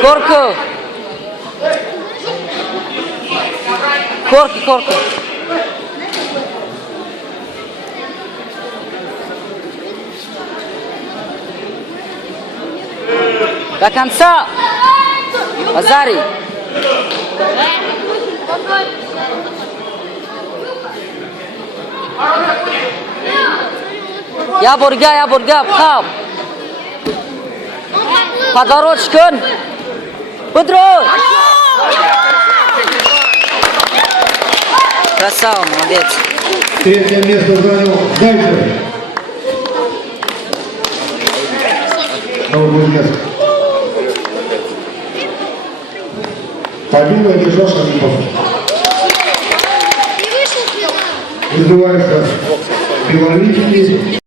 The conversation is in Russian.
Корку. Корку. До конца. Азарий. Я бурга, пхап. Подворочкин. Бедро. Красава, молодец. Третье место занял Гайдер. Новобургеск. Победа Держаш Шарипов. Вызывается белоритики.